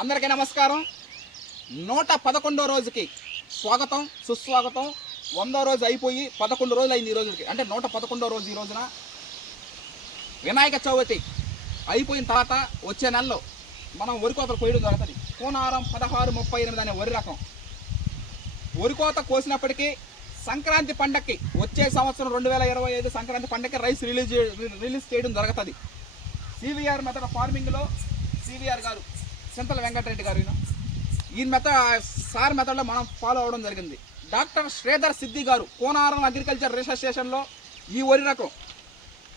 అందరికీ నమస్కారం. నూట పదకొండో రోజుకి స్వాగతం సుస్వాగతం. వందో రోజు అయిపోయి పదకొండు రోజులు అయింది ఈ రోజుకి. అంటే నూట పదకొండో రోజు ఈ రోజున వినాయక చవితి అయిపోయిన తర్వాత వచ్చే నెలలో మనం వరి కోతలు కోయడం జరుగుతుంది. కోనారం పదహారు ముప్పై ఎనిమిది అనే వరి రకం. వరి కోత కోసినప్పటికీ సంక్రాంతి పండక్కి వచ్చే సంవత్సరం రెండు వేల ఇరవై ఐదు సంక్రాంతి పండక్కి రైస్ రిలీజ్ రిలీజ్ చేయడం జరుగుతుంది. సివిఆర్ మెథడ్ ఫార్మింగ్లో సివిఆర్ గారు చింతల వెంకటరెడ్డి గారు ఈయన. మెథడ్ సార్ మెథడ్లో మనం ఫాలో అవడం జరిగింది. డాక్టర్ శ్రీధర్ సిద్ధి గారు కోనారం అగ్రికల్చర్ రీసెర్చ్ స్టేషన్లో ఈ వరి రకం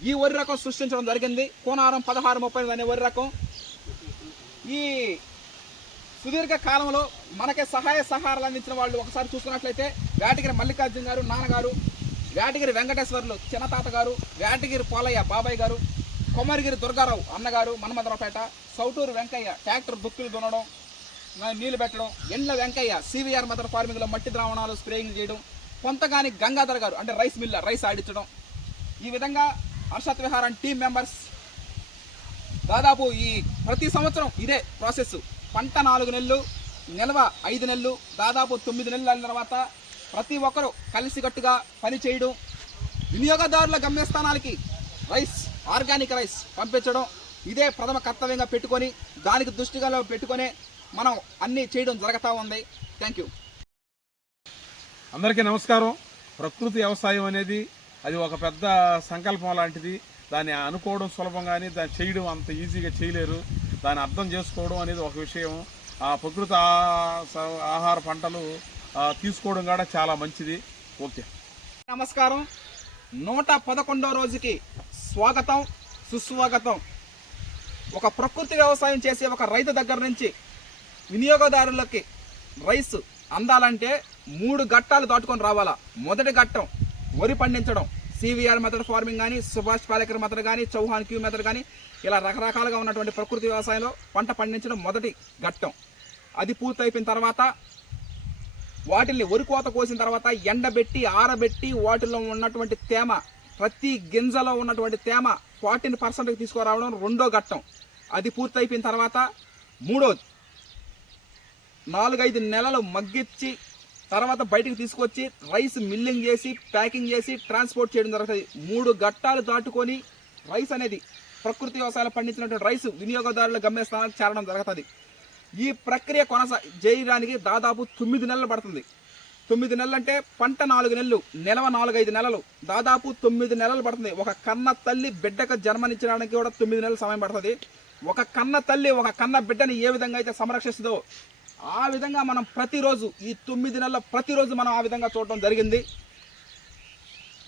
ఈ వరి రకం సృష్టించడం జరిగింది. కోనారం పదహారు ముప్పై అనే వరి రకం. ఈ సుదీర్ఘ కాలంలో మనకే సహాయ సహకారాలు అందించిన వాళ్ళు ఒకసారి చూసుకున్నట్లయితే వేటగిరి మల్లికార్జున గారు నాన్నగారు వేటగిరి వెంకటేశ్వర్లు చిన్నతాత గారు వేటగిరి పోలయ్య బాబాయ్ గారు కొమరిగిరి దుర్గారావు అన్నగారు మన్మధరావుపేట సౌటూరు వెంకయ్య ట్రాక్టర్ దుక్కులు దున్నడం నీళ్ళు పెట్టడం ఎండ్ల వెంకయ్య సివిఆర్ మదర్ ఫార్మింగ్లో మట్టి ద్రావణాలు స్ప్రేయింగ్ చేయడం కొంతగాని గంగాధర్ గారు అంటే రైస్ మిల్ల రైస్ ఆడించడం. ఈ విధంగా హర్షత్ అండ్ టీం మెంబర్స్ దాదాపు ఈ ప్రతి సంవత్సరం ఇదే ప్రాసెస్ పంట నాలుగు నెలలు నిల్వ ఐదు నెలలు దాదాపు తొమ్మిది నెలలు అయిన తర్వాత ప్రతి ఒక్కరూ కలిసికట్టుగా పని చేయడం. వినియోగదారుల గమ్యస్థానాలకి రైస్ ఆర్గానిక్ రైస్ పంపించడం ఇదే ప్రథమ కర్తవ్యంగా పెట్టుకొని దానికి దృష్టిగా పెట్టుకొని మనం అన్నీ చేయడం జరుగుతూ ఉంది. థ్యాంక్ యూ అందరికీ నమస్కారం. ప్రకృతి వ్యవసాయం అనేది అది ఒక పెద్ద సంకల్పం లాంటిది. దాన్ని అనుకోవడం సులభం కానీ దాన్ని చేయడం అంత ఈజీగా చేయలేరు. దాన్ని అర్థం చేసుకోవడం అనేది ఒక విషయం. ఆ ప్రకృతి ఆహార పంటలు తీసుకోవడం కూడా చాలా మంచిది. ఓకే. నమస్కారం. నూట పదకొండో రోజుకి స్వాగతం సుస్వాగతం. ఒక ప్రకృతి వ్యవసాయం చేసే ఒక రైతు దగ్గర నుంచి వినియోగదారులకి రైస్ అందాలంటే మూడు ఘట్టాలు దాటుకొని రావాలా. మొదటి ఘట్టం వరి పండించడం. సివిఆర్ మెథడ్ ఫార్మింగ్ కానీ సుభాష్ పాలేకర్ మెథడ్ కానీ చౌహాన్ క్యూ మెథడ్ కానీ ఇలా రకరకాలుగా ఉన్నటువంటి ప్రకృతి వ్యవసాయంలో పంట పండించడం మొదటి ఘట్టం. అది పూర్తయిపోయిన తర్వాత వాటిల్ని వరి కోత కోసిన తర్వాత ఎండబెట్టి ఆరబెట్టి వాటిలో ఉన్నటువంటి తేమ ప్రతి గింజలో ఉన్నటువంటి తేమ ఫార్టీన్ పర్సెంట్కి తీసుకురావడం రెండో ఘట్టం. అది పూర్తయిపోయిన తర్వాత మూడోది నాలుగైదు నెలలు మగ్గిచ్చి తర్వాత బయటికి తీసుకొచ్చి రైస్ మిల్లింగ్ చేసి ప్యాకింగ్ చేసి ట్రాన్స్పోర్ట్ చేయడం జరుగుతుంది. మూడు ఘట్టాలు దాటుకొని రైస్ అనేది ప్రకృతి వ్యవసాయాలు పండించినటువంటి రైస్ వినియోగదారుల గమ్యస్థానానికి చేరడం జరుగుతుంది. ఈ ప్రక్రియ కొనసా చేయడానికి దాదాపు తొమ్మిది నెలలు పడుతుంది. తొమ్మిది నెలలు అంటే పంట నాలుగు నెలలు నెలవ నాలుగైదు నెలలు. దాదాపు తొమ్మిది నెలలు పడుతుంది. ఒక కన్న తల్లి బిడ్డకు జన్మనిచ్చడానికి కూడా తొమ్మిది నెలలు సమయం పడుతుంది. ఒక కన్న తల్లి ఒక కన్న బిడ్డని ఏ విధంగా అయితే సంరక్షిస్తుందో ఆ విధంగా మనం ప్రతిరోజు ఈ తొమ్మిది నెలల ప్రతిరోజు మనం ఆ విధంగా చూడడం జరిగింది.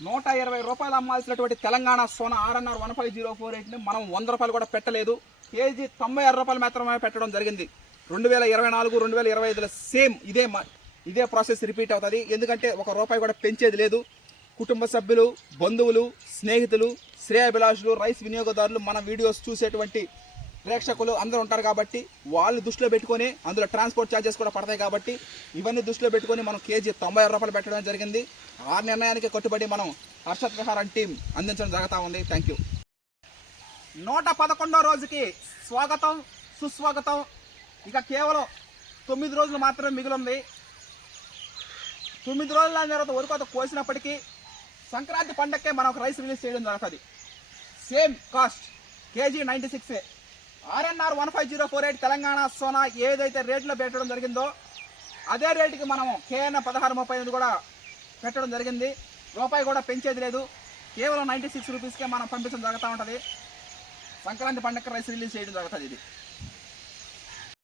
నూట ఇరవై రూపాయలు అమ్మాల్సినటువంటి Telangana Sona RNR one five zero four ఎయిట్ని మనం వంద రూపాయలు కూడా పెట్టలేదు. కేజీ తొంభై ఆరు రూపాయలు మాత్రమే పెట్టడం జరిగింది. రెండు వేల ఇరవై నాలుగు రెండు వేల ఇరవై ఐదులో సేమ్ ఇదే మా ఇదే ప్రాసెస్ రిపీట్ అవుతుంది. ఎందుకంటే ఒక రూపాయి కూడా పెంచేది లేదు. కుటుంబ సభ్యులు బంధువులు స్నేహితులు శ్రేయాభిలాషులు రైస్ వినియోగదారులు మన వీడియోస్ చూసేటువంటి ప్రేక్షకులు అందరూ ఉంటారు కాబట్టి వాళ్ళు దృష్టిలో పెట్టుకొని అందులో ట్రాన్స్పోర్ట్ ఛార్జెస్ కూడా పడతాయి కాబట్టి ఇవన్నీ దృష్టిలో పెట్టుకొని మనం కేజీ తొంభై ఆరు రూపాయలు పెట్టడం జరిగింది. ఆ నిర్ణయానికి కట్టుబడి మనం హర్షత్ విహారం టీం అందించడం జరుగుతూ ఉంది. థ్యాంక్ యూ నూట పదకొండో రోజుకి స్వాగతం సుస్వాగతం. ఇక కేవలం తొమ్మిది రోజులు మాత్రమే మిగిలింది. తొమ్మిది రోజుల తర్వాత వరకు కోసినప్పటికీ సంక్రాంతి పండగకే మనం రైస్ రిలీజ్ చేయడం జరుగుతుంది. Same cost KG ninety six. RNR one five zero four eight Telangana Sona ఏదైతే రేట్లో పెట్టడం జరిగిందో అదే రేటుకి మనం కేఎన్ పదహారు ముప్పై ఎనిమిది కూడా పెట్టడం జరిగింది. రూపాయి కూడా పెంచేది లేదు. కేవలం నైంటీ సిక్స్ రూపీస్కే మనం పంపించడం జరుగుతూ ఉంటుంది. సంక్రాంతి పండగ రైస్ రిలీజ్ చేయడం జరుగుతుంది ఇది.